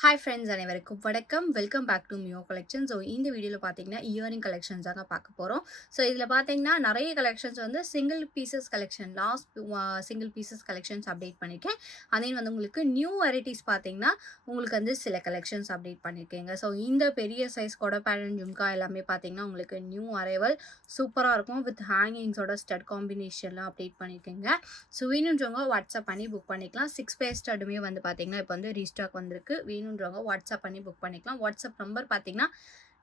Hi friends அனைவருக்கும் வணக்கம். Welcome back to Miyo collection. So இந்த வீடியோவில் பார்த்தீங்கன்னா இயரிங் கலெக்ஷன்ஸ் தாங்க பார்க்க போகிறோம். ஸோ இதில் பார்த்தீங்கன்னா நிறைய கலெக்ஷன்ஸ் வந்து single pieces collection single pieces collections update பண்ணியிருக்கேன். அதே வந்து உங்களுக்கு நியூ வெரைட்டிஸ் பார்த்தீங்கன்னா உங்களுக்கு வந்து சில கலெக்ஷன்ஸ் அப்டேட் பண்ணியிருக்கேங்க. ஸோ இந்த பெரிய சைஸ் கொடை பேட்டர்ன் ஜும்கா எல்லாமே பார்த்தீங்கன்னா உங்களுக்கு நியூ அரைவல் சூப்பராக இருக்கும். வித் ஹேங்கிங்ஸோட ஸ்டட் காம்பினேஷன்லாம் அப்டேட் பண்ணியிருக்கேங்க. ஸோ வேணுன்றவங்க வாட்ஸ்அப் பண்ணி புக் பண்ணிக்கலாம். 6 பேர் ஸ்டட்டுமே வந்து பார்த்தீங்கன்னா இப்போ வந்து ரீஸ்டாக் வந்திருக்கு. வேணுன்றவங்க வாட்ஸ்அப் பண்ணி புக் பண்ணிக்கலாம். வாட்ஸ்அப் நம்பர் பார்த்தீங்கன்னா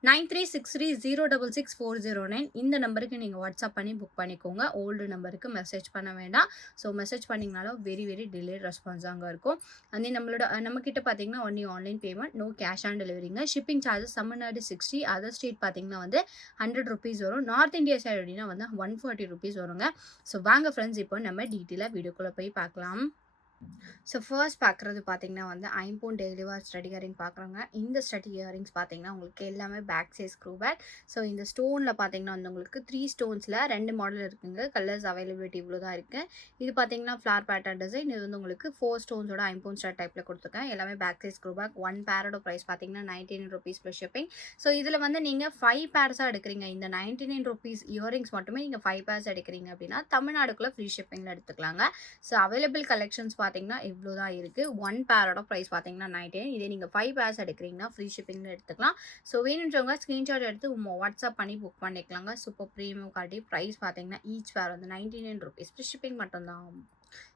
9363066409. இந்த நம்பருக்கு நீங்கள் வாட்ஸ்அப் பண்ணி புக் பண்ணிக்கோங்க. ஓல்டு நம்பருக்கு மெசேஜ் பண்ண வேண்டாம். ஸோ மெசேஜ் பண்ணிங்கனாலும் வெரி டிலே ரெஸ்பான்ஸ் அங்கே இருக்கும். அதே நம்மக்கிட்ட பார்த்தீங்கன்னா only online payment, no cash on டெலிவரிங்க. Shipping charges Tamil Nadu 60, other state பார்த்தீங்கன்னா வந்து 100 ருபீஸ் வரும். நார்த் இந்தியா சைடு அப்படின்னா வந்து 140 ருபீஸ் வருங்க. ஸோ வாங்க ஃப்ரெண்ட்ஸ், இப்போ நம்ம டீட்டெயிலாக வீடியோக்குள்ளே போய் பார்க்கலாம். ஸோ ஃபர்ஸ்ட் பார்க்குறது பார்த்தீங்கன்னா வந்து ஐம்பொன் டெய்லி வேர் ஸ்டடி இயரிங் பார்க்குறோங்க. இந்த ஸ்டடி இயரிங்ஸ் பார்த்தீங்கன்னா உங்களுக்கு எல்லாமே back size screw back. So இந்த ஸ்டோனில் பார்த்தீங்கன்னா வந்து உங்களுக்கு 3 ஸ்டோன்ஸில் 2 மாடல் இருக்குங்க. கலர்ஸ் அவைலபிலிட்டி இவ்வளோ தான் இருக்குது. இது பார்த்தீங்கன்னா ஃப்ளார் பேட்டர்ன் டிசைன். இது வந்து உங்களுக்கு 4 ஸ்டோன்ஸோட ஐம்பொன் ஸ்டார் டைப்பில் கொடுத்துருக்கேன். எல்லாமே பேக் சைஸ் ஸ்க்ரூ பேக். 1 பேரோட ப்ரைஸ் பார்த்தீங்கன்னா 99 ருபீஸ் ப்ளஸ் ஷிப்பிங். ஸோ இதில் வந்து நீங்கள் 5 பேர்ஸாக எடுக்கிறீங்க. இந்த 99 ருபீஸ் இயரிங்ஸ் மட்டுமே நீங்கள் 5 பேர்ஸ் எடுக்கிறீங்க அப்படின்னா தமிழ்நாடுக்குள்ளே ஃப்ரீ ஷிப்பிங்கில் எடுத்துக்கலாங்க. ஸோ அவைலபிள் கலெக்ஷன்ஸ் பார்த்தீங்கன்னா இவ்வளோ தான் இருக்குது. 1 பேரோட ப்ரைஸ் பார்த்தீங்கன்னா 99. இதே நீங்கள் 5 பேர்ஸ் எடுக்கிறீங்கன்னா ஃப்ரீ ஷிப்பிங்கில் எடுத்துக்கலாம். ஸோ வேணுன்றவங்க ஸ்க்ரீன்ஷாட் எடுத்து வாட்ஸ்அப் பண்ணி புக் பண்ணிக்கலாங்க. Super premium quality. ப்ரைஸ் பார்த்தீங்கன்னா ஈச் பேர் வந்து 99 ருபீஸ். ஃப்ரீ ஷிப்பிங் மட்டும்தான்.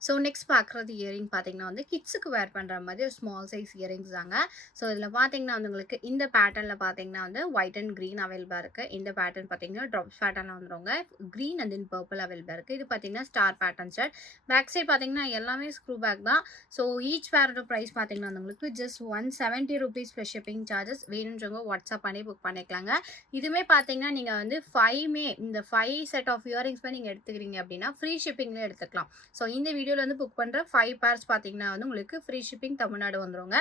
ஸோ நெக்ஸ்ட் பார்க்குறது இயரிங் பார்த்தீங்கன்னா வந்து கிட்ஸுக்கு வேர் பண்ணுற மாதிரி ஒரு ஸ்மால் சைஸ் இயரிங்ஸ் தாங்க. ஸோ இதில் பார்த்தீங்கன்னா வந்து உங்களுக்கு இந்த பேட்டர்னில் பார்த்தீங்கன்னா வந்து ஒயிட் அண்ட் க்ரீன் அவைலபிளாக இருக்குது. இந்த பேட்டர்ன் பார்த்தீங்கன்னா ட்ராப்ஸ் பேட்டர்னில் வந்துடுங்க. க்ரீன் அண்ட் தென் பர்பிள் அவைலபிளாக இருக்குது. இது பார்த்தீங்கன்னா star pattern shirt. Back side பார்த்தீங்கன்னா எல்லாமே ஸ்க்ரூ பேக் தான். ஸோ ஈச் பேரோட ப்ரைஸ் பார்த்தீங்கன்னா வந்து உங்களுக்கு just 170 rupees plus shipping charges. வேணுன்றவங்க வாட்ஸ்அப் பண்ணி புக் பண்ணிக்கலாங்க. இதுவுமே பார்த்தீங்கன்னா நீங்கள் வந்து இந்த 5 செட் ஆஃப் இயரிங்ஸ்மே நீங்கள் எடுத்துக்கிறீங்க அப்படின்னா ஃப்ரீ ஷிப்பிங்கில் எடுத்துக்கலாம். ஸோ இந்த வீடியோவில் வந்து புக் பண்ணுற 5 பேர்ஸ் பார்த்தீங்கன்னா வந்து உங்களுக்கு ஃப்ரீ ஷிப்பிங் தமிழ்நாடு வந்துருங்க.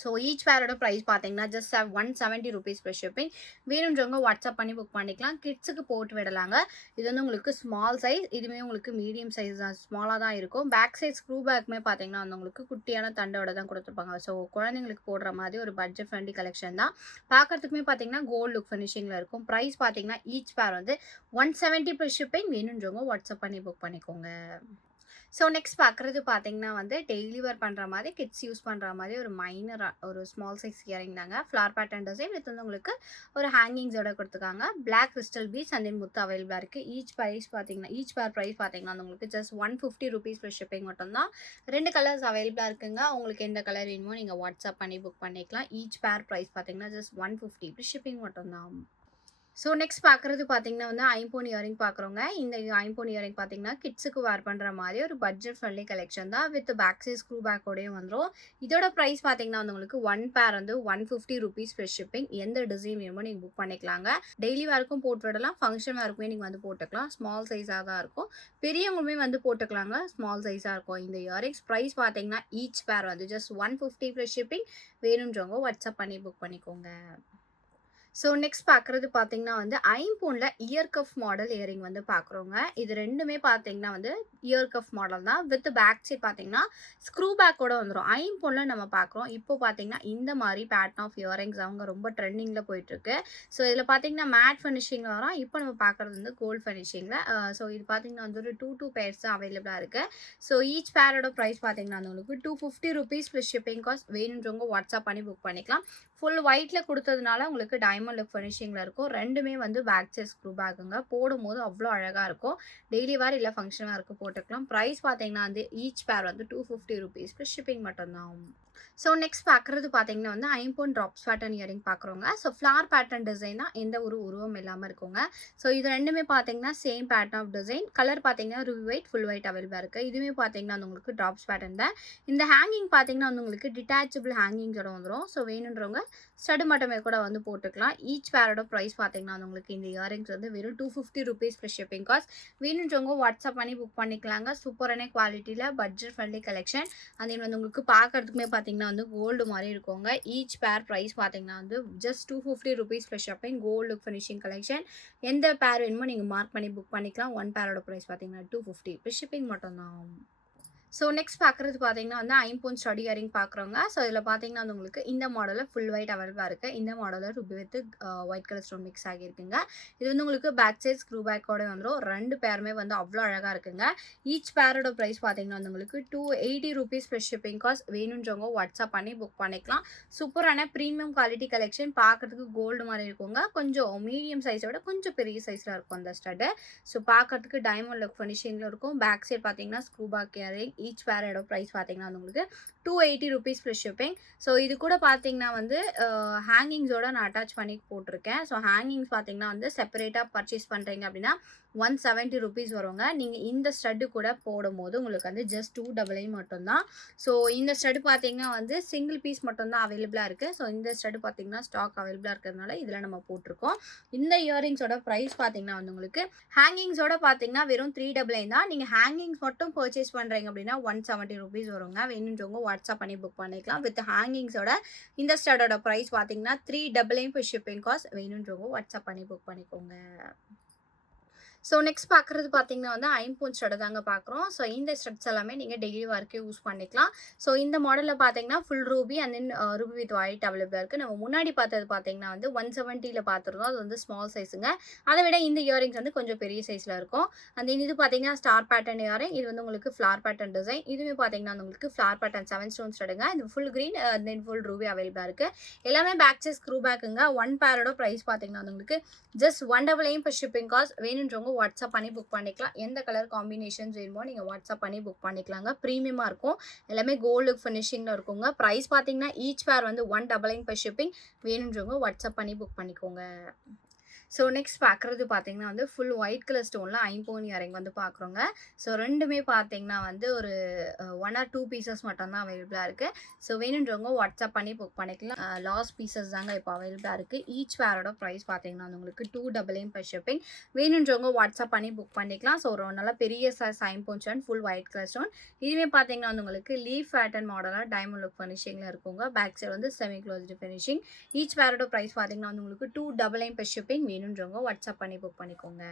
ஸோ ஈச் பேரோட ப்ரைஸ் பார்த்தீங்கன்னா ஜஸ்ட் 170 ருபீஸ் ப்ளஸ் ஷிப்பிங். வேணுன்றவங்க வாட்ஸ்அப் பண்ணி புக் பண்ணிக்கலாம். கிட்ஸுக்கு போட்டு விடலாங்க. இது வந்து உங்களுக்கு ஸ்மால் சைஸ். இதுவுமே உங்களுக்கு மீடியம் சைஸ் தான், ஸ்மாலாக தான் இருக்கும். பேக் சைட் ஸ்க்ரூ பேக்குமே பார்த்தீங்கன்னா வந்து உங்களுக்கு குட்டியான தண்டோட தான் கொடுத்துருப்பாங்க. ஸோ குழந்தைங்களுக்கு போடுற மாதிரி ஒரு பட்ஜெட் ஃப்ரெண்ட்லி கலெக்ஷன் தான். பார்க்கறதுக்குமே பார்த்தீங்கன்னா கோல்டு லுக் ஃபினிஷிங்கில் இருக்கும். ப்ரைஸ் பார்த்தீங்கன்னா ஈச் பேர் வந்து 170 ப்ளஸ் ஷிப்பிங். வேணுன்றவங்க வாட்ஸ்அப் பண்ணி புக் பண்ணிக்கோங்க. ஸோ நெக்ஸ்ட் பார்க்குறது பார்த்தீங்கன்னா வந்து டெய்லி வேர் பண்ணுற மாதிரி கிட்ஸ் யூஸ் பண்ணுற மாதிரி ஒரு ஸ்மால் சைஸ் இயரிங் தாங்க. ஃப்ளார் பேட்டர்ன் டிசைன் வித் வந்து உங்களுக்கு ஒரு ஹேங்கிங்ஸோட கொடுத்துருக்காங்க. Black crystal beads and then முத்து அவைலபிளாக இருக்குது. ஈச் பேர் ப்ரைஸ் பார்த்தீங்கன்னா வந்து உங்களுக்கு ஜஸ்ட் 150 ருபீஸ் ப்ளஸ் ஷிப்பிங் மட்டும்தான். 2 கலர்ஸ் அவைலபிளாக இருக்குங்க. உங்களுக்கு எந்த கலர் வேணுமோ நீங்கள் வாட்ஸ்அப் பண்ணி புக் பண்ணிக்கலாம். ஈச் பேர் ப்ரைஸ் பார்த்தீங்கன்னா ஜஸ்ட் 150 ப்ளஸ் ஷிப்பிங் மட்டும்தான். ஸோ நெக்ஸ்ட் பார்க்குறது பார்த்தீங்கன்னா வந்து ஐம்பொன் இயரிங் பார்க்குறோங்க. இந்த ஐம்பொன் இயரிங் பார்த்தீங்கன்னா கிட்ஸுக்கு வேர் பண்ணுற மாதிரி ஒரு பட்ஜெட் ஃப்ரெண்ட்லி கலெக்ஷன் தான். வித் பேக் சைஸ் ஸ்க்ரூ பேக்கோடையும் வந்துடும். இதோட ப்ரைஸ் பார்த்தீங்கன்னா வந்து உங்களுக்கு 1 பேர் வந்து 150 ருபீஸ் ப்ளஸ் ஷிப்பிங். எந்த டிசைன் வேணுமோ நீங்கள் புக் பண்ணிக்கலாங்க. டெய்லி வேருக்கும் போட்டு விடலாம், ஃபங்க்ஷன் வேருக்குமே நீங்கள் வந்து போட்டுக்கலாம். ஸ்மால் சைஸாக தான் இருக்கும். பெரியவங்களுமே வந்து போட்டுக்கலாங்க. ஸ்மால் சைஸாக இருக்கும். இந்த இயரிங்ஸ் ப்ரைஸ் பார்த்தீங்கன்னா ஈச் பேர் வந்து ஜஸ்ட் 150 ப்ளஸ் ஷிப்பிங். வேணுன்றவங்க வாட்ஸ்அப் பண்ணி புக் பண்ணிக்கோங்க. ஸோ நெக்ஸ்ட் பார்க்குறது பார்த்தீங்கன்னா வந்து ஐம்பொனில் இயர் கஃப் மாடல் இயரிங் வந்து பார்க்குறோங்க. இது ரெண்டுமே பார்த்தீங்கன்னா வந்து இயர் கஃப் மாடல் தான். வித் பேக் சைட் பார்த்தீங்கன்னா ஸ்க்ரூ பேக்கோட வந்துடும். ஐம்பொனில் நம்ம பார்க்குறோம். இப்போ பார்த்தீங்கன்னா இந்த மாதிரி பேட்டர்ன் ஆஃப் இயரிங்ஸ் அவங்க ரொம்ப ட்ரெண்டிங்கில் போயிட்டுருக்கு. ஸோ இதில் பார்த்தீங்கன்னா மேட் ஃபினிஷிங்கில் வரும். இப்போ நம்ம பார்க்குறது வந்து கோல்டு ஃபினிஷிங்கில். ஸோ இது பார்த்தீங்கன்னா வந்து ஒரு 2 பேர்ஸ் தான் அவைலபிளாக இருக்குது. ஸோ ஈச் பேரோட ப்ரைஸ் பார்த்தீங்கன்னா வந்து உங்களுக்கு 250 ருபீஸ் ப்ளஸ் ஷிப்பிங் காஸ்ட். வேணுன்றவங்க வாட்ஸ்அப் பண்ணி புக் பண்ணிக்கலாம். ஃபுல் ஒயிட்டில் கொடுத்ததுனால உங்களுக்கு டைமண்ட் லுக் ஃபினிஷிங்கில் இருக்கும். ரெண்டுமே வந்து பேக் சைட் ஸ்க்ரூ பேக்குங்க. போடும்போது அவ்வளோ அழகாக இருக்கும். டெய்லி வேர் இல்லை ஃபங்க்ஷன் வேருக்கு போட்டுக்கலாம். ப்ரைஸ் பார்த்தீங்கன்னா வந்து ஈச் பேர் வந்து 250 ருபீஸ் ப்ளஸ் ஷிப்பிங் மட்டும்தான். ஸோ நெக்ஸ்ட் பார்க்குறது பார்த்தீங்கன்னா வந்து ஐம்பொன் ட்ராப்ஸ் பேட்டர்ன் இயரிங் பார்க்குறோங்க. ஸோ ஃப்ளார் பேட்டர்ன் டிசைன் தான், எந்த ஒரு உருவம் இல்லாமல் இருக்குங்க. ஸோ இது ரெண்டுமே பார்த்தீங்கன்னா same pattern of design. Colour பார்த்தீங்கன்னா ரூபி ஒயிட், ஃபுல் ஒயிட் அவைலபிளாக இருக்குது. இதுவுமே பார்த்தீங்கன்னா வந்து உங்களுக்கு ட்ராப்ஸ் பேட்டர்ன் தான். இந்த ஹேங்கிங் பார்த்தீங்கன்னா வந்து உங்களுக்கு டிட்டாச்சபிள் ஹேங்கிங்ஸோட வந்துடும். ஸோ வேணுன்றவங்க ஸ்டடு மட்டுமே கூட வந்து போட்டுக்கலாம். ஈச் பேரோட ப்ரைஸ் பார்த்தீங்கன்னா வந்து உங்களுக்கு இந்த இயரிங்ஸ் வந்து வெறும் 250 ருபீஸ் ப்ளஸ் ஷிப்பிங் காஸ்ட். வேணுன்றவங்க வாட்ஸ்அப் பண்ணி புக் பண்ணிக்கலாங்க. சூப்பரான குவாலிட்டியில் பட்ஜெட் ஃப்ரெண்ட்லி கலெக்ஷன். அதே வந்து உங்களுக்கு பார்க்கறதுக்குமே பார்த்தீங்கன்னா வந்து கோல்டு மாதிரி இருக்குங்க. ஈச் பேர் ப்ரைஸ் பார்த்தீங்கன்னா வந்து just 250 rupees plus shipping. Gold look finishing collection. எந்த பேர் வேணுமோ நீங்கள் மார்க் பண்ணி புக் பண்ணிக்கலாம். 1 பேரோட ப்ரைஸ் பார்த்தீங்கன்னா 250 ப்ளஸ் ஷிப்பிங் மட்டும்தான். ஸோ நெக்ஸ்ட் பார்க்குறது பார்த்தீங்கன்னா வந்து ஐம்பொன் ஸ்டடி இயரிங் பார்க்குறோங்க. ஸோ இதில பார்த்தீங்கன்னா வந்து உங்களுக்கு இந்த மாடலில் ஃபுல் ஒயிட் அவைலபிளாக இருக்குது. இந்த மாடலில் ruby with white colour stone mix ஆகியிருக்குங்க. இது வந்து உங்களுக்கு பேக் சைட் ஸ்க்ரூ பேக்கோட வந்துடும். 2 பேருமே வந்து அவ்வளோ அழகாக இருக்குங்க. ஈச் பேரோட ப்ரைஸ் பார்த்தீங்கன்னா வந்து உங்களுக்கு ₹280 ப்ளஸ் ஷிப்பிங் காஸ்ட். வேணுன்றவங்க வாட்ஸ்அப் பண்ணி புக் பண்ணிக்கலாம். சூப்பரான ப்ரீமியம் குவாலிட்டி கலெக்ஷன். பார்க்கறதுக்கு கோல்டு மாதிரி இருக்குங்க. கொஞ்சம் மீடியம் சைஸை விட கொஞ்சம் பெரிய சைஸில் இருக்கும் அந்த ஸ்டட்டு. ஸோ பார்க்கறதுக்கு டைமண்ட் லுக் ஃபினிஷிங்கில் இருக்கும். பேக் சைட் பார்த்தீங்கன்னா ஸ்க்ரூ பேக் இயரிங். ஈச் பேரோட ப்ரைஸ் பார்த்தீங்கன்னா வந்து உங்களுக்கு ₹280 ப்ளஸ் ஷிப்பிங். ஸோ இது கூட பார்த்தீங்கன்னா வந்து ஹேங்கிங்ஸோட நான் அட்டாச் பண்ணி போட்டிருக்கேன். ஸோ ஹேங்கிங்ஸ் பார்த்தீங்கன்னா வந்து செப்பரேட்டாக பர்ச்சேஸ் பண்ணுறீங்க அப்படின்னா ₹170 வருங்க. நீங்கள் இந்த ஸ்டட்டு கூட போடும்போது உங்களுக்கு வந்து ஜஸ்ட் 299 மட்டும்தான். ஸோ இந்த ஸ்டட்டு பார்த்தீங்கன்னா வந்து சிங்கிள் பீஸ் மட்டும்தான் அவைலபிளாக இருக்குது. ஸோ இந்த ஸ்டட்டு பார்த்தீங்கன்னா ஸ்டாக் அவைலபிளாக இருக்கிறதுனால இதில் நம்ம போட்டிருக்கோம். இந்த இயரிங்ஸோட ப்ரைஸ் பார்த்தீங்கன்னா வந்து உங்களுக்கு ஹேங்கிங்ஸோட பார்த்தீங்கன்னா வெறும் 399 தான். நீங்கள் ஹேங்கிங்ஸ் மட்டும் பர்ச்சேஸ் பண்ணுறீங்க அப்படின்னா ₹170 வருங்க. வேணுன்றவங்க வாட்ஸ்அப் பண்ணி புக் பண்ணிக்கலாம். வித் ஹேங்கிங்ஸோட இந்த ஸ்டட்டோட ப்ரைஸ் பார்த்தீங்கன்னா ₹399 ஷிப்பிங் காஸ்ட். வேணுன்றவங்க வாட்ஸ்அப் பண்ணி புக் பண்ணிக்கோங்க. ஸோ நெக்ஸ்ட் பார்க்குறது பார்த்தீங்கன்னா வந்து ஐம்பொன் ஸ்டட் தாங்க பார்க்குறோம். ஸோ இந்த ஸ்டட்ஸ் எல்லாமே நீங்கள் டெய்லி ஒர்க்கு யூஸ் பண்ணிக்கலாம். ஸோ இந்த மாடலில் பார்த்தீங்கன்னா full Ruby and then Ruby with white அவைலபிளாக இருக்குது. நம்ம முன்னாடி பார்த்தது பார்த்தீங்கன்னா வந்து 170ல் பார்த்துருந்தோம். அது வந்து ஸ்மால் சைஸுங்க. அதை விட இந்த இயரிங்ஸ் வந்து கொஞ்சம் பெரிய சைஸில் இருக்கும். அண்ட் தென் இது பார்த்தீங்கன்னா ஸ்டார் பேட்டர்ன் இயரிங். இது வந்து உங்களுக்கு ஃப்ளார் பேட்டர்ன் டிசைன். இதுவுமே பார்த்தீங்கன்னா வந்து உங்களுக்கு ஃப்ளார் பேட்டர்ன் 7 ஸ்டோன் ஸ்டடுங்க. இது full green then full Ruby அவைலபிளாக இருக்குது. எல்லாமே பேக் சைஸ் ஸ்க்ரூ பேக்குங்க. 1 பேரோட ப்ரைஸ் பார்த்தீங்கன்னா வந்து உங்களுக்கு ஜஸ்ட் $199 ஷிப்பிங் காஸ்ட். வேணுன்றவங்க வாட்ஸ்அப் பண்ணி புக் பண்ணிக்கலாம். எந்த கலர் காம்பினேஷன்ஸ் வேணுமோ நீங்கள் வாட்ஸ்அப் பண்ணி புக் பண்ணிக்கலாங்க. ப்ரீமியமாக இருக்கும். எல்லாமே கோல்டு ஃபினிஷிங்கில் இருக்குங்க. ப்ரைஸ் பார்த்தீங்கன்னா ஈச் பேர் வந்து $199 ஷிப்பிங். வேணுன்றவங்க வாட்ஸ்அப் பண்ணி புக் பண்ணிக்கோங்க. ஸோ நெக்ஸ்ட் பார்க்குறது பார்த்தீங்கன்னா வந்து ஃபுல் ஒயிட் கலர் ஸ்டோனில் ஐம்பொன் இயரிங் வந்து பார்க்குறோங்க. ஸோ ரெண்டுமே பார்த்தீங்கன்னா வந்து ஒரு 1 ஆர் 2 பீசஸ் மட்டும்தான் அவைலபிளாக இருக்குது. ஸோ வேணுன்றவங்க வாட்ஸ்அப் பண்ணி புக் பண்ணிக்கலாம். லாஸ்ட் பீசஸ் தாங்க இப்போ அவைலபிளாக இருக்குது. ஈச் பேரோட ப்ரைஸ் பார்த்தீங்கன்னா வந்து உங்களுக்கு $299 ஷிப்பிங். வேணுன்றவங்க வாட்ஸ்அப் பண்ணி புக் பண்ணிக்கலாம். ஸோ ஒரு நல்லா பெரிய சைஸ் ஐம்பொன் stone full white colour stone. இதுவே பார்த்தீங்கன்னா வந்து உங்களுக்கு லீஃப் பேட்டர்ன் மாடலாக டைமண்ட் லுக் ஃபினிஷிங்கில் இருக்குங்க. பேக் சைடு வந்து செமி க்ளோஸ்டு ஃபினிஷிங். ஈச் பேரோட ப்ரைஸ் பார்த்தீங்கன்னா வந்து உங்களுக்கு $299 ஷிப்பிங். வேணுன்றவங்க வாட்ஸ்அப் பண்ணி புக் பண்ணிக்கோங்க.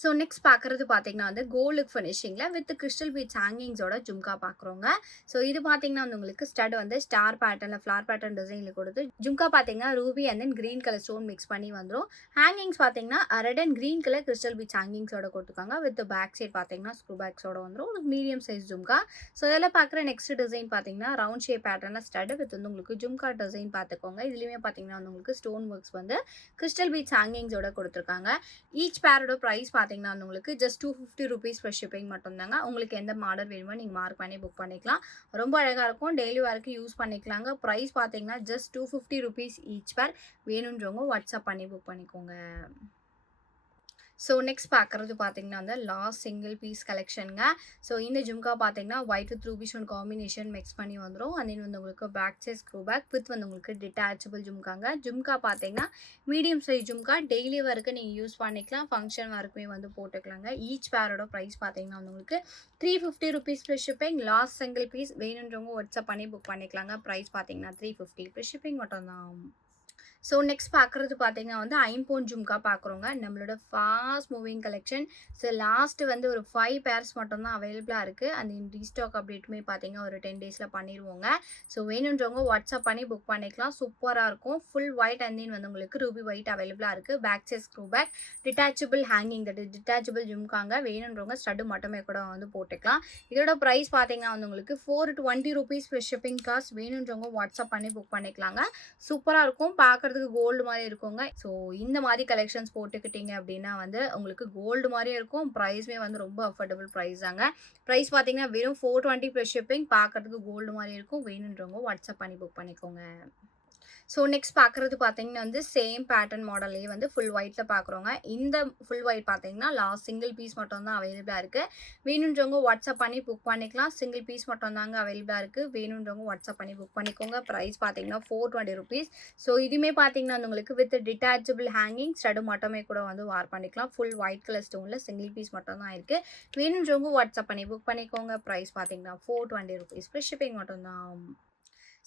ஸோ நெக்ஸ்ட் பார்க்குறது பார்த்தீங்கன்னா வந்து கோல்டு ஃபினிஷிங்கில் வித் கிறிஸ்டல் பீட்ஸ் ஹேங்கிங்ஸோட ஜும்கா பார்க்குறோங்க. ஸோ இது பார்த்தீங்கன்னா வந்து உங்களுக்கு ஸ்டட் வந்து ஸ்டார் பேட்டர்னில் ஃப்ளார் பேட்டர்ன் டிசைனில் கொடுத்து ஜும்கா பார்த்தீங்கன்னா ruby and then green colour stone mix பண்ணி வந்துடும். ஹேங்கிங்ஸ் பார்த்தீங்கன்னா red and green colour crystal beads ஹேங்கிங்ஸோட கொடுத்துருக்காங்க. வித் பேக் சைட் பார்த்தீங்கன்னா ஸ்க்ரூ பேக்ஸோட வந்துடும். ஒரு மீடியம் சைஸ் ஜும்கா. ஸோ இதில் பார்க்குற நெக்ஸ்ட் டிசைன் பார்த்தீங்கன்னா ரவுண்ட் ஷேப் பேட்டர்னில் ஸ்டட் வித் வந்து உங்களுக்கு ஜும்கா டிசைன் பார்த்துக்கோங்க. இதுலேயுமே பார்த்தீங்கன்னா வந்து உங்களுக்கு ஸ்டோன் ஒர்க்ஸ் வந்து கிறிஸ்டல் பீட்ஸ் ஹேங்கிங்ஸோட கொடுத்துருக்காங்க. ஈச் பேரோட ப்ரைஸ் பார்த்தீங்கன்னா வந்து உங்களுக்கு ஜஸ்ட் $250 ப்ளஸ் ஷிப்பிங் மட்டும்தாங்க. உங்களுக்கு எந்த மாடல் வேணுமோ நீங்கள் மார்க் பண்ணி புக் பண்ணிக்கலாம். ரொம்ப அழகாக இருக்கும். டெய்லி வேர்க்கு யூஸ் பண்ணிக்கலாங்க. ப்ரைஸ் பார்த்தீங்கன்னா ஜஸ்ட் $250 ஈச் பேர். வேணுன்றவங்க வாட்ஸ்அப் பண்ணி புக் பண்ணிக்கோங்க. ஸோ நெக்ஸ்ட் பார்க்குறது பார்த்தீங்கன்னா வந்து லாஸ்ட் சிங்கிள் பீஸ் கலெக்ஷனுங்க. ஸோ இந்த ஜும்கா பார்த்தீங்கன்னா white with ruby stone combination mix பண்ணி வந்துடும். அண்ட் தென் வந்து உங்களுக்கு back size screw back with வந்து உங்களுக்கு டிட்டாச்சபிள் ஜும்காங்க. ஜும்கா பார்த்தீங்கன்னா மீடியம் சைஸ் ஜும்கா. டெய்லி வரைக்கும் நீங்கள் யூஸ் பண்ணிக்கலாம். ஃபங்க்ஷன் வரைக்குமே வந்து போட்டுக்கலாங்க. ஈச் பேரோட ப்ரைஸ் பார்த்தீங்கன்னா வந்து உங்களுக்கு $350 plus shipping. Last single piece. வேணுன்றவங்க வாட்ஸ்அப் பண்ணி புக் பண்ணிக்கலாங்க. ப்ரைஸ் பார்த்தீங்கன்னா $350 ப்ளஸ் ஷிப்பிங் மட்டும்தான். ஸோ நெக்ஸ்ட் பார்க்குறது பார்த்தீங்கன்னா வந்து ஐம்பொன் ஜும்கா பார்க்குறோங்க. நம்மளோட fast moving collection. So last வந்து ஒரு 5 பேர்ஸ் மட்டும்தான் அவைலபிளாக இருக்குது. அந்த ரீஸ்டாக் அப்டேட்டுமே பார்த்தீங்கன்னா ஒரு 10 டேஸில் பண்ணிடுவோங்க. ஸோ வேணுன்றவங்க வாட்ஸ்அப் பண்ணி புக் பண்ணிக்கலாம். சூப்பராக இருக்கும். ஃபுல் ஒயிட் அண்ட் தென் வந்து உங்களுக்கு ரூபி ஒயிட் அவைலபிளாக இருக்குது. Back size screw back detachable hanging that detachable ஜும்காங்க. வேணுன்றவங்க ஸ்டட்டு மட்டுமே கூட வந்து போட்டுக்கலாம். இதோட ப்ரைஸ் பார்த்தீங்கன்னா வந்து உங்களுக்கு $420 ப்ளஸ் ஷிப்பிங் காஸ்ட். வேணுன்றவங்க வாட்ஸ்அப் பண்ணி புக் பண்ணிக்கலாங்க. சூப்பராக இருக்கும். பார்க்குறதுக்கு கோல்டு மாதிரி இருக்குங்க. ஸோ இந்த மாதிரி கலெக்ஷன்ஸ் போட்டுக்கிட்டீங்க அப்படின்னா வந்து உங்களுக்கு கோல்டு மாதிரியே இருக்கும். ப்ரைஸுமே வந்து ரொம்ப அஃபோர்டபுள் ப்ரைஸ் தாங்க. ப்ரைஸ் பார்த்தீங்கன்னா வெறும் $420 ப்ளஸ் ஷிப்பிங். பார்க்குறதுக்கு கோல்டு மாதிரி இருக்கும். வேணுன்றவங்க வாட்ஸ்அப் பண்ணி புக் பண்ணிக்கோங்க. ஸோ நெக்ஸ்ட் பார்க்குறது பார்த்தீங்கன்னா வந்து சேம் பேட்டர்ன் மாடல்லே வந்து ஃபுல் ஒயிட்டில் பார்க்குறோங்க. இந்த ஃபுல் ஒயிட் பார்த்தீங்கன்னா லாஸ்ட் சிங்கிள் பீஸ் மட்டும் தான் அவைலபிளாக இருக்குது. வேணுன்றவங்க வாட்ஸ்அப் பண்ணி புக் பண்ணிக்கலாம். சிங்கிள் பீஸ் மட்டும் தாங்க அவைலபிளாக இருக்குது. வேணுன்றவங்க வாட்ஸ்அப் பண்ணி புக் பண்ணிக்கோங்க. ப்ரைஸ் பார்த்தீங்கன்னா $420. ஸோ இதுவுமே பார்த்தீங்கன்னா உங்களுக்கு வித் டிட்டாச்சபிள் ஹேங்கிங் ஸ்டடு மட்டுமே கூட வந்து வார் பண்ணிக்கலாம். ஃபுல் ஒயிட் கலர் ஸ்டோனில் சிங்கிள் பீஸ் மட்டும் தான் இருக்குது. வேணுன்றவங்க வாட்ஸ்அப் பண்ணி புக் பண்ணிக்கோங்க. ப்ரைஸ் பார்த்தீங்கன்னா $420 ப்ளஸ் ஷிப்பிங் மட்டும்தான்.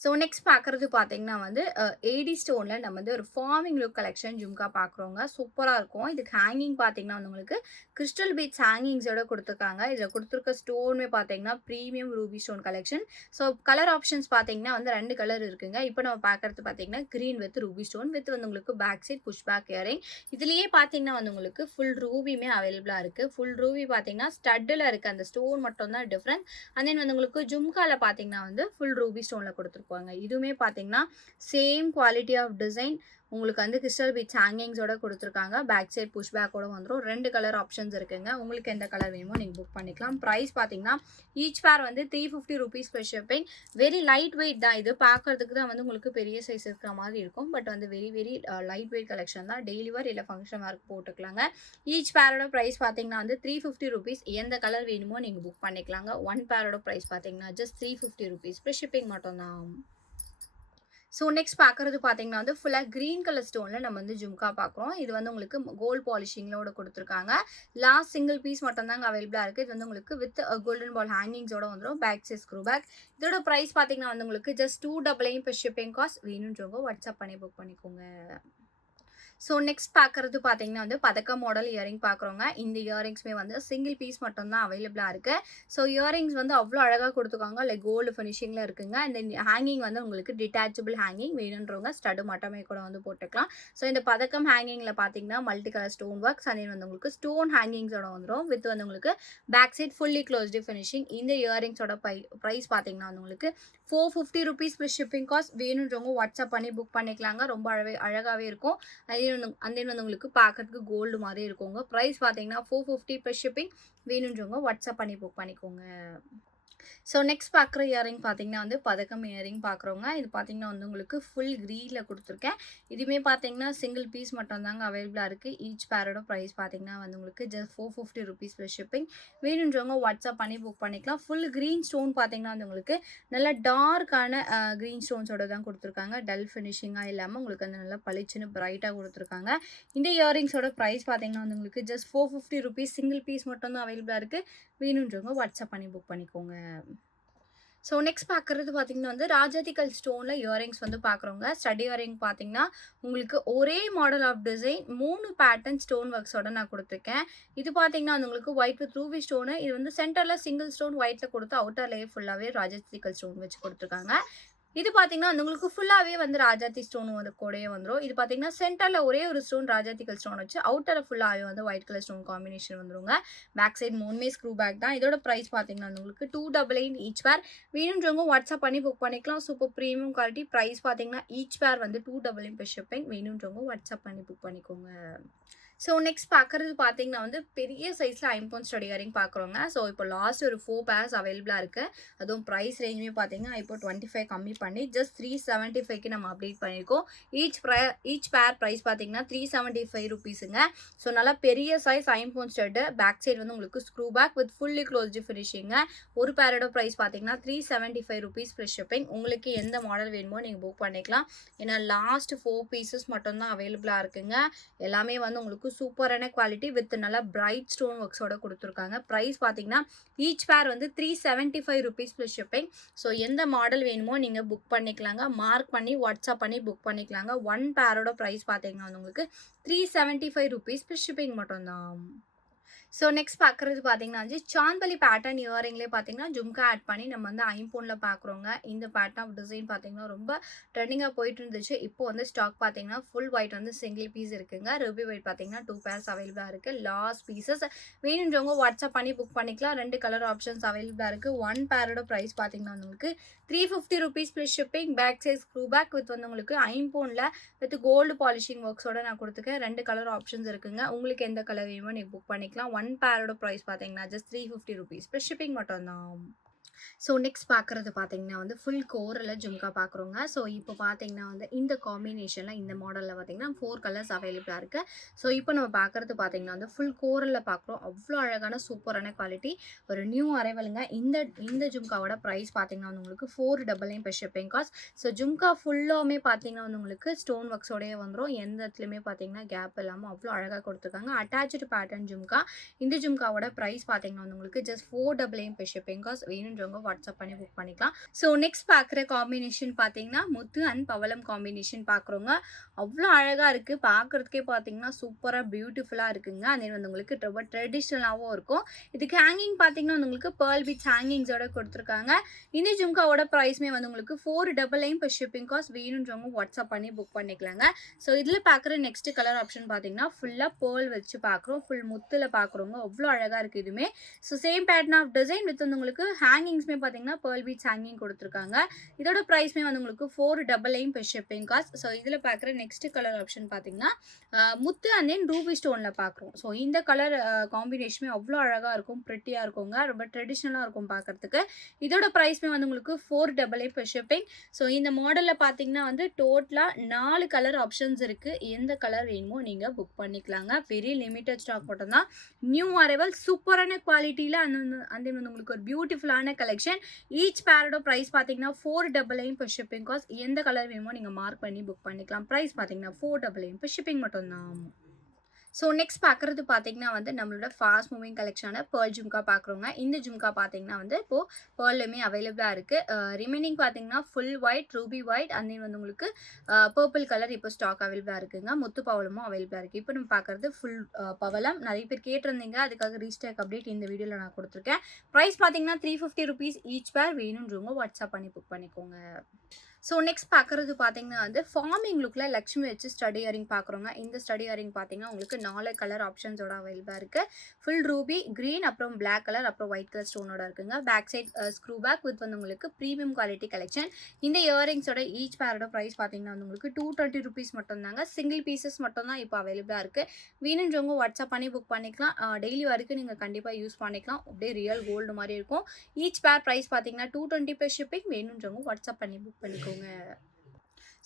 ஸோ நெக்ஸ்ட் பார்க்குறது பார்த்தீங்கன்னா வந்து ஏடி ஸ்டோனில் நம்ம வந்து ஒரு ஃபார்மிங் லுக் கலெக்ஷன் ஜும்கா பார்க்குறோங்க. சூப்பராக இருக்கும். இதுக்கு ஹேங்கிங் பார்த்தீங்கன்னா வந்து உங்களுக்கு கிறிஸ்டல் பீட்ஸ் ஹேங்கிங்ஸோட குடுத்துருக்காங்க. இதில குடுத்துருக்க ஸ்டோனுமே பார்த்தீங்கன்னா, premium ruby stone collection. So colour options பார்த்தீங்கன்னா வந்து 2 கலர் இருக்குங்க. இப்போ நம்ம பார்க்குறது பார்த்தீங்கன்னா, green with ruby stone with வந்து உங்களுக்கு back side push back earring. இதுலயே பார்த்தீங்கன்னா வந்து உங்களுக்கு ஃபுல் ரூபியுமே அவைலபிளா இருக்கு. ஃபுல் ரூபி பார்த்தீங்கன்னா, ஸ்டட்டுல இருக்கு. அந்த ஸ்டோன் மட்டும் தான் டிஃபரண்ட். அண்ட் தென் வந்து உங்களுக்கு ஜும்கால பார்த்தீங்கன்னா வந்து ஃபுல் ரூபி ஸ்டோன்ல குடுத்துருப்பாங்க. இதுவுமே பார்த்தீங்கன்னா, சேம் குவாலிட்டி ஆஃப் டிசைன் உங்களுக்கு வந்து கிறிஸ்டல் பீட்ஸ் ஹேங்கிங்ஸோட குடுத்துருக்காங்க. பேக் சைட் புஷ் பேக்கோட வந்துரும். 2 கலர் ஆப்ஷன்ஸ் இருக்குங்க. உங்களுக்கு எந்த கலர் வேணுமோ நீங்க புக் பண்ணிக்கலாம். பிரைஸ் பார்த்தீங்கன்னா, ஈச் பேர் வந்து ₹350 plus shipping. Very light weight தான் இது. பார்க்கறதுக்கு தான் வந்து உங்களுக்கு பெரிய சைஸ் இருக்கிற மாதிரி இருக்கும். பட் வந்து வெரி லைட் வெயிட் கலெக்ஷன் தான். டெய்லி வேர் இல்ல ஃபங்ஷன் வேர்க்கு போட்டுக்கலாங்க. ஈச் பேரோட பிரைஸ் பார்த்தீங்கன்னா வந்து ₹350. எந்த கலர் வேணுமோ நீங்க புக் பண்ணிக்கலாங்க. 1 பேரோட பிரைஸ் பார்த்தீங்கன்னா ஜஸ்ட் ₹350 ப்ளஸ் ஷிப்பிங் மட்டும் தான். ஸோ நெக்ஸ்ட் பார்க்குறது பார்த்தீங்கன்னா வந்து ஃபுல்லா கிரீன் கலர் ஸ்டோன்ல நம்ம வந்து ஜும்கா பார்க்குறோம். இது வந்து உங்களுக்கு கோல்ட் பாலிஷிங்கோட குடுத்துருக்காங்க. லாஸ்ட் சிங்கிள் பீஸ் மட்டும் தாங்க அவைலபிளா இருக்கு. இது வந்து உங்களுக்கு வித் கோல்டன் பால் ஹேங்கிங்ஸோட வந்துரும். Back side screw back. இதோட பிரைஸ் பார்த்தீங்கன்னா வந்து உங்களுக்கு ஜஸ்ட் 299 ப்ளஸ் ஷிப்பிங் காஸ்ட். வேணுன்றவங்க வாட்ஸ்அப் பண்ணி புக் பண்ணிக்கோங்க. ஸோ நெக்ஸ்ட் பார்க்குறது பார்த்தீங்கன்னா வந்து பதக்க மாடல் இயரிங் பார்க்குறோங்க. இந்த இயரிங்ஸுமே வந்து சிங்கிள் பீஸ் மட்டும் தான் அவைலபிளா இருக்கு. ஸோ இயரிங்ஸ் வந்து அவ்வளோ அழகா குடுத்துருக்காங்க. லைக் கோல்டு ஃபினிஷிங்ல இருக்குங்க. அண்ட் தென் ஹேங்கிங் வந்து உங்களுக்கு டிட்டாச்சபிள் ஹேங்கிங் வேணுன்றவங்க ஸ்டட் மட்டுமே கூட வந்து போட்டுக்கலாம். ஸோ இந்த பதக்கம் ஹேங்கிங்ல பார்த்தீங்கன்னா, multi colour stone works and then வந்து உங்களுக்கு ஸ்டோன் ஹேங்கிங்ஸோட வந்துரும். வித் வந்து உங்களுக்கு back side fully closed finishing. இந்த இயரிங்ஸோட பிரைஸ் பார்த்தீங்கன்னா வந்து உங்களுக்கு ₹450 ப்ளஸ் ஷிப்பிங் காஸ்ட். வேணுன்றவங்க வாட்ஸ்அப் பண்ணி புக் பண்ணிக்கலாங்க. ரொம்ப அழகாவே இருக்கும். அண்ட் தென் வந்து உங்களுக்கு பார்க்கறதுக்கு கோல்டு மாரி இருக்குங்க. பிரைஸ் பார்த்தீங்கன்னா 450 ப்ளஸ் ஷிப்பிங். வேணுன்றவங்க வாட்ஸ்அப் பண்ணி புக் பண்ணிக்கோங்க. ஸோ நெக்ஸ்ட் பார்க்குற இயரிங் பார்த்தீங்கன்னா வந்து பதக்கம் இயரிங் பார்க்குறோங்க. இது பார்த்தீங்கன்னா வந்து உங்களுக்கு ஃபுல் க்ரீன்ல குடுத்துருக்கேன். இதுவுமே பார்த்தீங்கன்னா சிங்கிள் பீஸ் மட்டும் தாங்க அவைலபிளா இருக்கு. ஈச் பேரோட பிரைஸ் பார்த்தீங்கன்னா வந்து உங்களுக்கு ஜஸ்ட் ₹450 ப்ளஸ் ஷிப்பிங். வேணுன்றவங்க வாட்ஸ்அப் பண்ணி புக் பண்ணிக்கலாம். ஃபுல் க்ரீன் ஸ்டோன் பார்த்தீங்கன்னா வந்து உங்களுக்கு நல்லா டார்க்கான க்ரீன் ஸ்டோன்ஸோட தான் குடுத்துருக்காங்க. டல் ஃபினிஷிங்கா இல்லாம உங்களுக்கு வந்து நல்லா பளிச்சுன்னு பிரைட்டா குடுத்துருக்காங்க. இந்த இயரிங்ஸோட பிரைஸ் பார்த்தீங்கன்னா வந்து உங்களுக்கு ஜஸ்ட் ₹450 சிங்கிள் பீஸ் மட்டும் தான் அவைலபிளா இருக்கு. வேணுன்றவங்க வாட்ஸ்அப் பண்ணி புக் பண்ணிக்கோங்க. ஸோ நெக்ஸ்ட் பார்க்குறது பார்த்தீங்கன்னா வந்து ராஜாதிக்கல் ஸ்டோன்ல இயரிங்ஸ் வந்து பார்க்குறோங்க. ஸ்டட் இயரிங் பார்த்தீங்கன்னா, உங்களுக்கு ஒரே model of design 3 pattern stone ஒர்க்ஸோட நான் குடுத்துருக்கேன். இது பார்த்தீங்கன்னா வந்து உங்களுக்கு ஒயிட் வித் ரூபி ஸ்டோனு. இது வந்து சென்டர்ல சிங்கிள் ஸ்டோன் ஒயிட்ல குடுத்து அவுட்டர் லேயர் ஃபுல்லாவே ராஜாதிக்கல் ஸ்டோன் வச்சு குடுத்துருக்காங்க. இது பார்த்தீங்கன்னா வந்து உங்களுக்கு ஃபுல்லாவே வந்து ராஜாத்தி ஸ்டோன் வந்து கூடயே வந்துரும். இது பார்த்தீங்கன்னா சென்டர்ல ஒரே ஒரு ஸ்டோன் ராஜாத்திக்கல் ஸ்டோன் வச்சு அவுட்டர்ல ஃபுல்லாவே வந்து ஒயிட் கலர் ஸ்டோன் காம்பினேஷன் வந்துருங்க. பேக் சைடு 3மே ஸ்க்ரூ பேக் தான். இதோட பிரைஸ் பார்த்தீங்கன்னா வந்து உங்களுக்கு 299 ஈச் பேர். வேணுன்றவங்க வாட்ஸ்அப் பண்ணி புக் பண்ணிக்கலாம். Super premium quality. பிரைஸ் பார்த்தீங்கன்னா ஈச் பேர் வந்து 299 ப்ளஸ் ஷிப்பிங். வேணுன்றவங்க வாட்ஸ்அப் பண்ணி புக் பண்ணிக்கோங்க. ஸோ நெக்ஸ்ட் பார்க்குறது பார்த்தீங்கன்னா வந்து பெரிய சைஸில் ஐம்பொன் ஸ்டட் இயரிங் பார்க்குறோங்க. ஸோ இப்போ லாஸ்ட் ஒரு 4 பேர்ஸ் அவைலபிளா இருக்கு. அதுவும் ப்ரைஸ் ரேஞ்சுமே பார்த்தீங்கன்னா இப்போ 25 கம்மி பண்ணி ஜஸ்ட் 375க்கு நம்ம அப்டேட் பண்ணியிருக்கோம். ஈச் பேர் ப்ரைஸ் பார்த்தீங்கன்னா ₹375ங்க. ஸோ நல்லா பெரிய சைஸ் ஐம்பொன் ஸ்டட்டு. பேக் சைடு வந்து உங்களுக்கு screw back with fully closed ஃபினிஷிங்க. ஒரு பேரோட ப்ரைஸ் பார்த்தீங்கன்னா ₹375 ப்ளஸ் ஷிப்பிங். உங்களுக்கு எந்த மாடல் வேணுமோ நீங்கள் புக் பண்ணிக்கலாம். ஏன்னா லாஸ்ட் 4 பீசஸ் மட்டும் தான் அவைலபிளா இருக்குங்க. எல்லாமே வந்து உங்களுக்கு சூப்பரான குவாலிட்டி வித் நல்லா பிரைட் ஸ்டோன் ஒர்க்ஸோட குடுத்துருக்காங்க. பிரைஸ் பார்த்தீங்கன்னா, ஈச் பேர் வந்து ₹375 ப்ளஸ் ஷிப்பிங். ஸோ எந்த மாடல் வேணுமோ நீங்க புக் பண்ணிக்கலாங்க. மார்க் பண்ணி வாட்ஸ்அப் பண்ணி புக் பண்ணிக்கலாங்க. 1 பேரோட பிரைஸ் பார்த்தீங்கன்னா வந்து உங்களுக்கு ₹375 ப்ளஸ் ஷிப்பிங் மட்டும் தான். ஸோ நெக்ஸ்ட் பார்க்குறது பார்த்தீங்கன்னா வந்து சாந்த்பலி பேட்டர்ன் இயரிங்லேயே பார்த்தீங்கன்னா ஜும்கா ஆட் பண்ணி நம்ம வந்து ஐம்பொன்ல பார்க்குறோங்க. இந்த பேட்டர்ன் ஆஃப் டிசைன் பார்த்தீங்கன்னா ரொம்ப ட்ரெண்டிங்காக போயிட்டு இருந்துச்சு. இப்போ வந்து ஸ்டாக் பார்த்தீங்கன்னா ஃபுல் ஒயிட் வந்து சிங்கிள் பீஸ் இருக்குங்க. ரூபி ஒயிட் பார்த்தீங்கன்னா 2 பேர்ஸ் அவைலபிளாக இருக்குது. லாஸ்ட் பீசஸ் வேணுன்றவங்க வாட்ஸ்அப் பண்ணி புக் பண்ணிக்கலாம். 2 கலர் ஆப்ஷன்ஸ் அவைலபிளாக இருக்குது. 1 பேரோட ப்ரைஸ் பார்த்தீங்கன்னா உங்களுக்கு ₹350 plus shipping. Back size screw back with வந்து உங்களுக்கு ஐம்பொன்ல வித் கோல்டு பாலிஷிங் ஒர்க்ஸோட நான் கொடுத்துருக்கேன். 2 கலர் ஆப்ஷன்ஸ் இருக்குங்க. உங்களுக்கு எந்த கலர் வேணுமோ நீங்கள் புக் பண்ணிக்கலாம். 1 பேரோட பிரைஸ் பார்த்தீங்கன்னா ஜஸ்ட் ₹350 ப்ளஸ் ஷிப்பிங் மட்டும் தான். ஸோ நெக்ஸ்ட் பார்க்குறது பார்த்தீங்கன்னா வந்து ஃபுல் கோரில் ஜும்கா பார்க்குறோங்க. ஸோ இப்போ பார்த்தீங்கன்னா வந்து இந்த காம்பினேஷனில் இந்த மாடலில் பார்த்தீங்கன்னா 4 கலர்ஸ் அவைலபிளாக இருக்குது. ஸோ இப்போ நம்ம பார்க்குறது பார்த்தீங்கன்னா வந்து ஃபுல் கோரில் பார்க்குறோம். அவ்வளோ அழகான சூப்பரான குவாலிட்டி. ஒரு நியூ அரைவலுங்க. இந்த ஜும்காவோட ப்ரைஸ் பார்த்தீங்கன்னா வந்து உங்களுக்கு 499 plus shipping cost. So jhumka ஃபுல்லாமே பார்த்தீங்கன்னா வந்து உங்களுக்கு ஸ்டோன் ஒர்க்ஸோடயே வந்துடும். எந்த இடத்துலையுமே பார்த்தீங்கன்னா கேப் இல்லாமல் அவ்வளோ அழகாக கொடுத்துருக்காங்க. Attach pattern jhumka. இந்த ஜும்காவோட ப்ரைஸ் பார்த்தீங்கன்னா வந்து உங்களுக்கு ஜஸ்ட் 499 ப்ளஸ் ஷிப்பிங் காஸ்ட். வேணுன்ற வேணுன்றவங்க வாட்ஸ்அப் பண்ணி புக் பண்ணிக்கலாம். ஸோ நெக்ஸ்ட் பார்க்குற காம்பினேஷன் பார்த்தீங்கன்னா முத்து அண்ட் பவளம் காம்பினேஷன் பார்க்குறோங்க. அவ்வளோ அழகாக இருக்குது. பார்க்குறதுக்கே பார்த்தீங்கன்னா சூப்பராக பியூட்டிஃபுல்லாக இருக்குங்க. அதே வந்து உங்களுக்கு ரொம்ப ட்ரெடிஷ்னலாகவும் இருக்கும். இதுக்கு ஹேங்கிங் பார்த்தீங்கன்னா வந்து உங்களுக்கு பேர்ல் பீட்ஸ் ஹேங்கிங்ஸோட கொடுத்துருக்காங்க. இந்த ஜும்காவோட ப்ரைஸ்மே வந்து உங்களுக்கு 499 per ஷிப்பிங் காஸ்ட். வேணுன்றவங்க வாட்ஸ்அப் பண்ணி புக் பண்ணிக்கலாங்க. ஸோ இதில் பார்க்குற நெக்ஸ்ட் கலர் ஆப்ஷன் பார்த்தீங்கன்னா ஃபுல்லாக பேர்ல் வச்சு பார்க்குறோம். ஃபுல் முத்தில் பார்க்குறோங்க. அவ்வளோ அழகாக இருக்குது இதுவுமே. So same pattern of design with வந்து உங்களுக்கு ஹேங்கிங்ஸ்மே பார்த்தீங்கன்னா பேர்ல் பீட்ஸ் ஹேங்கிங் கொடுத்துருக்காங்க. இதோட ப்ரைஸ்மே வந்து உங்களுக்கு 499 per ஷிப்பிங் காஸ்ட். ஸோ இதில் பார்க்குற நெக்ஸ்ட் கலர் ஆப்ஷன் பார்த்தீங்கன்னா முத்து அண்ட் தென் ரூபி ஸ்டோனில் பார்க்குறோம். ஸோ இந்த கலர் காம்பினேஷனுமே அவ்வளோ அழகாக இருக்கும். ப்ரிட்டியாக இருக்குங்க. ரொம்ப ட்ரெடிஷ்னலாக இருக்கும் பார்க்குறதுக்கு. இதோட ப்ரைஸ்மே வந்து உங்களுக்கு 488 per ஷிப்பிங். ஸோ இந்த மாடலில் பார்த்தீங்கன்னா வந்து டோட்டலாக 4 கலர் ஆப்ஷன்ஸ் இருக்குது. எந்த கலர் வேணுமோ நீங்கள் புக் பண்ணிக்கலாங்க. வெரி லிமிட்டட் ஸ்டாக் மட்டும்தான். நியூ அரைவல் சூப்பரான குவாலிட்டியில் அந்த வந்து உங்களுக்கு ஒரு பியூட்டிஃபுல்லான கலெக்ஷன். ஈச் பேரோட ப்ரைஸ் பார்த்தீங்கன்னா 499 per ஷிப்பிங் காஸ்ட். எந்த கலர் வேணுமோ நீங்கள் மார்க் பண்ணி புக் பண்ணிக்கலாம். ப்ரைஸ் பார்த்தீங்கன்னா 499 per ஷிப்பிங் மட்டும்தான். ஸோ நெக்ஸ்ட் பார்க்குறது பார்த்தீங்கன்னா வந்து நம்மளோட ஃபாஸ்ட் மூவிங் கலெக்ஷனான பேர்ல் ஜும்கா பார்க்குறோங்க. இந்த ஜும்கா பார்த்தீங்கன்னா வந்து இப்போது பேர்லுமே அவைலபிளாக இருக்குது. ரிமைனிங் பார்த்தீங்கன்னா full white, Ruby white and then வந்து உங்களுக்கு பர்பிள் கலர் இப்போ ஸ்டாக் அவைலபிளாக இருக்குங்க. முத்து பவளமும் அவைலபிளாக இருக்குது. இப்போ நம்ம பார்க்குறது ஃபுல் பவளம். நிறைய பேர் கேட்டிருந்தீங்க. அதுக்காக ரீஸ்டாக் அப்டேட் இந்த வீடியோவில் நான் கொடுத்துருக்கேன். ப்ரைஸ் பார்த்தீங்கன்னா 350 rupees ஈச் பேர். வேணுன்றவங்க வாட்ஸ்அப் பண்ணி புக் பண்ணிக்கோங்க. ஸோ நெக்ஸ்ட் பார்க்குறது பார்த்தீங்கன்னா வந்து ஃபார்மிங் லுக்கில் லக்ஷ்மி வச்சு ஸ்டடி இயரிங் பார்க்குறோங்க. இந்த ஸ்டடி இயரிங் பார்த்தீங்கன்னா உங்களுக்கு 4 கலர் ஆப்ஷன்ஸோட அவைலபிளாக இருக்குது. ஃபுல் ரூபி, க்ரீன், அப்புறம் பிளாக் கலர், அப்புறம் ஒயிட் கலர் ஸ்டோனோட இருக்குங்க. Back side screw back with வந்து உங்களுக்கு ப்ரீமியம் குவாலிட்டி கலெக்ஷன். இந்த இயரிங்ஸோட ஈச் பேரோட ப்ரைஸ் பார்த்தீங்கன்னா வந்து உங்களுக்கு 220 rupees மட்டும்தாங்க. சிங்கிள் பீசஸ் மட்டும் தான் இப்போ அவைலபிளாக இருக்குது. வேணுன்றவங்க வாட்ஸ்அப் பண்ணி புக் பண்ணிக்கலாம். டெய்லி வரைக்கும் நீங்கள் கண்டிப்பாக யூஸ் பண்ணிக்கலாம். அப்படியே ரியல் கோல்டு மாதிரி இருக்கும். ஈச் பேர் ப்ரைஸ் பார்த்தீங்கன்னா 220 per ஷிப்பிங். வேணுன்றவங்க வாட்ஸ்அப் பண்ணி புக் பண்ணிக்கோங்க.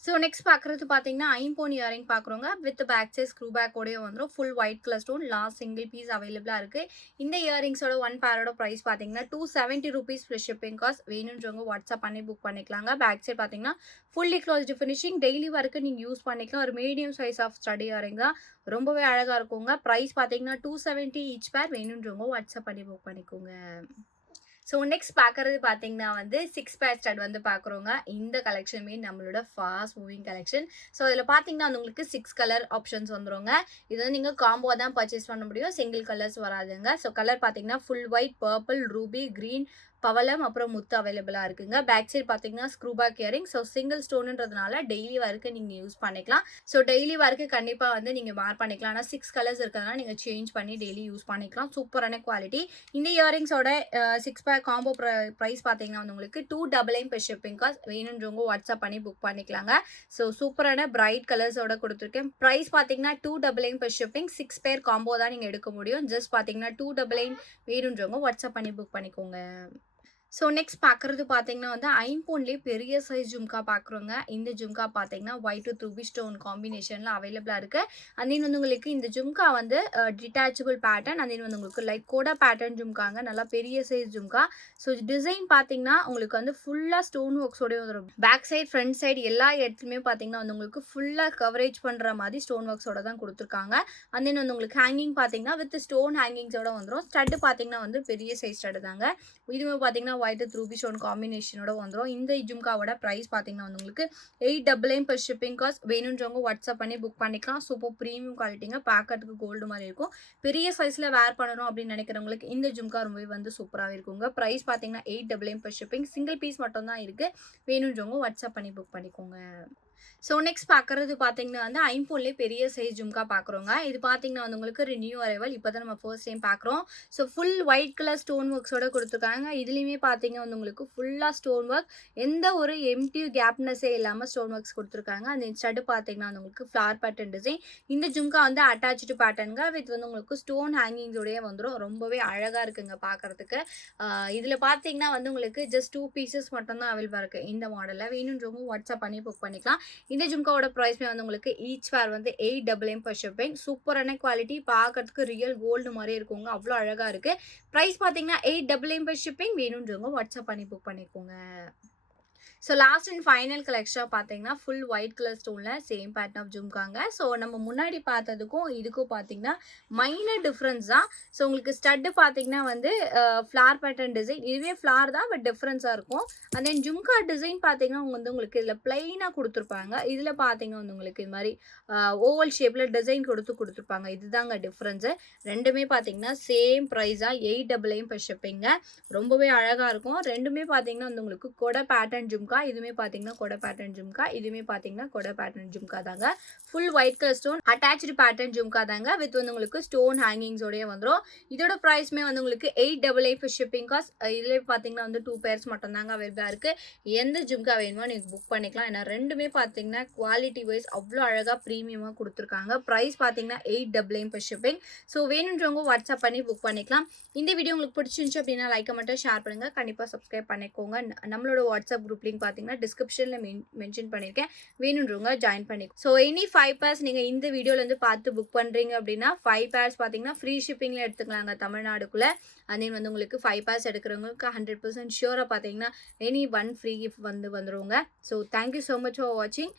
ஸோ நெக்ஸ்ட் பார்க்குறது பார்த்தீங்கன்னா ஐம்போன் இயரிங் பார்க்குறோங்க. வித் பேக் சைட் ஸ்க்ரூ பேக்கோடய வந்துடும். Full white colour stone, last single piece அவைலபிளாக இருக்குது. இந்த இயரிங்ஸோட ஒன் பேரோட ப்ரைஸ் பார்த்தீங்கன்னா 270 rupees per ஷிப்பிங் காஸ்ட். வேணுன்றவங்க வாட்ஸ்அப் பண்ணி புக் பண்ணிக்கலாங்க. பேக் சைட் பார்த்தீங்கன்னா ஃபுல்லி க்ளோஸ்டு ஃபினிஷிங். டெய்லி வரைக்கும் நீங்கள் யூஸ் பண்ணிக்கலாம். ஒரு medium size of study earring தான். ரொம்பவே அழகாக இருக்குங்க. ப்ரைஸ் பார்த்தீங்கன்னா 270 ஈச் பேர். வேணுன்றவங்க வாட்ஸ்அப் பண்ணி புக் பண்ணிக்கோங்க. ஸோ நெக்ஸ்ட் பார்க்குறது பார்த்தீங்கன்னா வந்து 6 பேர் ஸ்டட் வந்து பார்க்குறோங்க. இந்த கலெக்ஷனுமே நம்மளோட ஃபாஸ்ட் மூவிங் கலெக்ஷன். ஸோ இதில் பார்த்தீங்கன்னா உங்களுக்கு 6 கலர் ஆப்ஷன்ஸ் வந்துருங்க. இது வந்து நீங்கள் காம்போ தான் பர்ச்சேஸ் பண்ண முடியும். சிங்கிள் கலர்ஸ் வராதுங்க. ஸோ கலர் பார்த்தீங்கன்னா full white, purple, ruby, green, பவளம், அப்புறம் முத்து அவைலபிளாக இருக்குங்க. பேக் சைட் பார்த்தீங்கன்னா screw back earring. So single ஸ்டோனுன்றதுனால டெய்லி வரைக்கும் நீங்கள் யூஸ் பண்ணிக்கலாம். ஸோ டெய்லி வரைக்கும் கண்டிப்பாக வந்து நீங்கள் மார் பண்ணிக்கலாம். ஆனால் 6 கலர்ஸ் இருக்கிறதுனால நீங்கள் சேஞ்ச் பண்ணி டெய்லி யூஸ் பண்ணிக்கலாம். சூப்பரான குவாலிட்டி. இந்த இயரிங்ஸோட 6 பேக் காம்போ ப்ரைஸ் பார்த்தீங்கன்னா வந்து உங்களுக்கு 299 per ஷிப்பிங் காஸ்ட். வேணுன்றவங்க வாட்ஸ்அப் பண்ணி புக் பண்ணிக்கலாங்க. ஸோ சூப்பரான பிரைட் கலர்ஸோட கொடுத்துருக்கேன். ப்ரைஸ் பார்த்தீங்கன்னா 299 per ஷிப்பிங். 6 பேர் காம்போ தான் நீங்கள் எடுக்க முடியும். ஜஸ்ட் பார்த்தீங்கன்னா 299. வேணுன்றவங்க வாட்ஸ்அப் பண்ணி புக் பண்ணிக்கோங்க. ஸோ நெக்ஸ்ட் பார்க்குறது பார்த்தீங்கன்னா வந்து ஐம்போன்லேயே பெரிய சைஸ் ஜும்கா பார்க்குறோங்க. இந்த ஜும்கா பார்த்தீங்கன்னா ஒயிட் வித் ரூபி ஸ்டோன் காம்பினேஷனில் அவைலபிளாக இருக்குது. அண்ட் தென் வந்து உங்களுக்கு இந்த ஜும்கா வந்து டிட்டாச்சபிள் பேட்டர்ன். அண்ட் தென் வந்து உங்களுக்கு லைக் கோடா பேட்டர்ன் ஜும்காங்க. நல்லா பெரிய சைஸ் ஜும்கா. ஸோ டிசைன் பார்த்தீங்கன்னா உங்களுக்கு வந்து ஃபுல்லாக ஸ்டோன் ஒர்க்ஸோடய வந்துடும். பேக் சைட், ஃப்ரண்ட் சைடு எல்லா இடத்துலையுமே பார்த்தீங்கன்னா வந்து உங்களுக்கு ஃபுல்லாக கவரேஜ் பண்ணுற மாதிரி ஸ்டோன் ஒர்க்ஸோட தான் கொடுத்துருக்காங்க. அண்ட் தென் வந்து உங்களுக்கு ஹேங்கிங் பார்த்தீங்கன்னா வித் ஸ்டோன் ஹேங்கிங்ஸோட வந்துடும். ஸ்டட்டு பார்த்தீங்கன்னா வந்து பெரிய சைஸ் ஸ்டட்டு தாங்க. இதுவுமே பார்த்தீங்கன்னா ஒயிட் வித் ரூபி ஸ்டோன் காம்பினேஷனோட வந்துடும். இந்த ஜும்காவோட ப்ரைஸ் பார்த்தீங்கன்னா வந்து உங்களுக்கு 899 per ஷிப்பிங் காஸ்ட். வேணுன்றவங்க வாட்ஸ்அப் பண்ணி புக் பண்ணிக்கலாம். சூப்பர் ப்ரீமியம் குவாலிட்டிங்க. பார்க்கறதுக்கு கோல்டு மாதிரி இருக்கும். பெரிய சைஸில் வேர் பண்ணணும் அப்படின்னு நினைக்கிறவங்களுக்கு இந்த ஜும்கா ரொம்பவே வந்து சூப்பராகவே இருக்குங்க. ப்ரைஸ் பார்த்தீங்கன்னா 899 per ஷிப்பிங். சிங்கிள் பீஸ் மட்டும் தான் இருக்குது. வேணுன்றவங்க வாட்ஸ்அப் பண்ணி புக் பண்ணிக்கோங்க. ஸோ நெக்ஸ்ட் பார்க்குறது பார்த்தீங்கன்னா வந்து ஐம்போன்லேயே பெரிய சைஸ் ஜும்கா பார்க்குறோங்க. இது பார்த்தீங்கன்னா வந்து உங்களுக்கு ரினியூ அரைவல். இப்போ தான் நம்ம ஃபர்ஸ்ட் டைம் பார்க்குறோம். So full white colour stone ஒர்க்ஸோட கொடுத்துருக்காங்க. இதுலேயுமே பார்த்தீங்க வந்து உங்களுக்கு ஃபுல்லாக ஸ்டோன் ஒர்க். எந்த ஒரு எம்டி கேப்னஸே இல்லாமல் ஸ்டோன் ஒர்க்ஸ் கொடுத்துருக்காங்க. அந்த ஸ்டட்டு பார்த்தீங்கன்னா வந்து உங்களுக்கு ஃப்ளார் பேட்டர்ன் டிசைன். இந்த ஜும்கா வந்து அட்டாச்சு பேட்டர்னுங்க. வித் வந்து உங்களுக்கு ஸ்டோன் ஹேங்கிங்ஸோடய வந்துடும். ரொம்பவே அழகாக இருக்குங்க பார்க்குறதுக்கு. இதில் பார்த்தீங்கன்னா வந்து உங்களுக்கு ஜஸ்ட் 2 பீசஸ் மட்டும்தான் அவைலபிளாக இருக்குது இந்த மாடலில். வேணுன்றவங்க வாட்ஸ்அப் பண்ணி புக் பண்ணிக்கலாம். இந்த ஜும்காவோட ப்ரைஸ்மே வந்து உங்களுக்கு ஈச் வேர் வந்து 899 per ஷிப்பிங். சூப்பரான குவாலிட்டி. பார்க்கறதுக்கு ரியல் கோல்டு மாதிரி இருக்குங்க. அவ்வளோ அழகாக இருக்குது. ப்ரைஸ் பார்த்தீங்கன்னா 899 per ஷிப்பிங். வேணுன்றவங்க வாட்ஸ்அப் பண்ணி புக் பண்ணிக்கோங்க. ஸோ லாஸ்ட் அண்ட் ஃபைனல் கலெக்ஷனாக பார்த்தீங்கன்னா ஃபுல் ஒயிட் கலர் ஸ்டோனில் சேம் பேட்டர்ன் ஆஃப் ஜும்காங்க. ஸோ நம்ம முன்னாடி பார்த்ததுக்கும் இதுக்கும் பார்த்தீங்கன்னா மைனர் டிஃப்ரென்ஸ் தான். ஸோ உங்களுக்கு ஸ்டட்டு பார்த்தீங்கன்னா வந்து ஃப்ளார் பேட்டர்ன் டிசைன், இதுவே ஃப்ளார் தான் பட் டிஃப்ரென்ஸாக இருக்கும். அண்ட் தென் ஜும்கா டிசைன் பார்த்தீங்கன்னா உங்களுக்கு இதில் பிளைனாக கொடுத்துருப்பாங்க. இதில் பார்த்தீங்கன்னா வந்து உங்களுக்கு இது மாதிரி ஓவல் ஷேப்பில் டிசைன் கொடுத்துருப்பாங்க. இதுதாங்க டிஃப்ரென்ஸு. ரெண்டுமே பார்த்தீங்கன்னா சேம் ப்ரைஸாக 899 per ஷிப்பிங்க. ரொம்பவே அழகாக இருக்கும். ரெண்டுமே பார்த்தீங்கன்னா வந்து உங்களுக்கு கொடை பேட்டர்ன் ஜும்கா, இதுவுமே பார்த்தீங்கன்னா கொடை பேட்டர்ன் ஜும்கா, இதுவுமே பார்த்தீங்கன்னா கொடை பேட்டர்ன் ஜும்கா தாங்க. Full white colour stone attach pattern jhumka தாங்க. வித் வந்து உங்களுக்கு ஸ்டோன் ஹேங்கிங்ஸோடய வந்துடும். இதோட ப்ரைஸ்மே வந்து உங்களுக்கு 888 for ஷிப்பிங் காஸ்ட். இதிலே பார்த்தீங்கன்னா வந்து 2 pairs மட்டும் தாங்க அவைலபிளாக இருக்குது. எந்த ஜும்கா வேணுமோ நீங்கள் புக் பண்ணிக்கலாம். ஏன்னா ரெண்டுமே பார்த்தீங்கன்னா குவாலிட்டி வைஸ் அவ்வளோ அழகாக ப்ரீமியமாக கொடுத்துருக்காங்க. ப்ரைஸ் பார்த்தீங்கன்னா 899 for ஷிப்பிங். ஸோ வேணுன்றவங்க வாட்ஸ்அப் பண்ணி புக் பண்ணிக்கலாம். இந்த வீடியோ உங்களுக்கு பிடிச்சிருந்துச்சு அப்படின்னா லைக்கை மட்டும் ஷேர் பண்ணுங்கள். கண்டிப்பாக சப்ஸ்கிரைப் பண்ணிக்கோங்க. நம்மளோட வாட்ஸ்அப் குரூப் லிங்க் பார்த்தீங்கன்னா டிஸ்கிரிப்ஷனில் மென்ஷன் பண்ணியிருக்கேன். வேணுன்றவங்க ஜாயின் பண்ணிக்கோ. ஸோ எனி 5 pairs நீங்கள் இந்த வீடியோலேருந்து பார்த்து புக் பண்ணுறீங்க அப்படின்னா 5 pairs பார்த்தீங்கன்னா ஃப்ரீ ஷிப்பிங்கில் எடுத்துக்கலாங்க தமிழ்நாடுக்குள்ளே. அதே வந்து உங்களுக்கு 5 pairs எடுக்கிறவங்களுக்கு 100% ஷியூராக பார்த்தீங்கன்னா எனி 1 ஃப்ரீ கிஃப்ட் வந்துருவோங்க. So thank you so much for வாட்சிங்.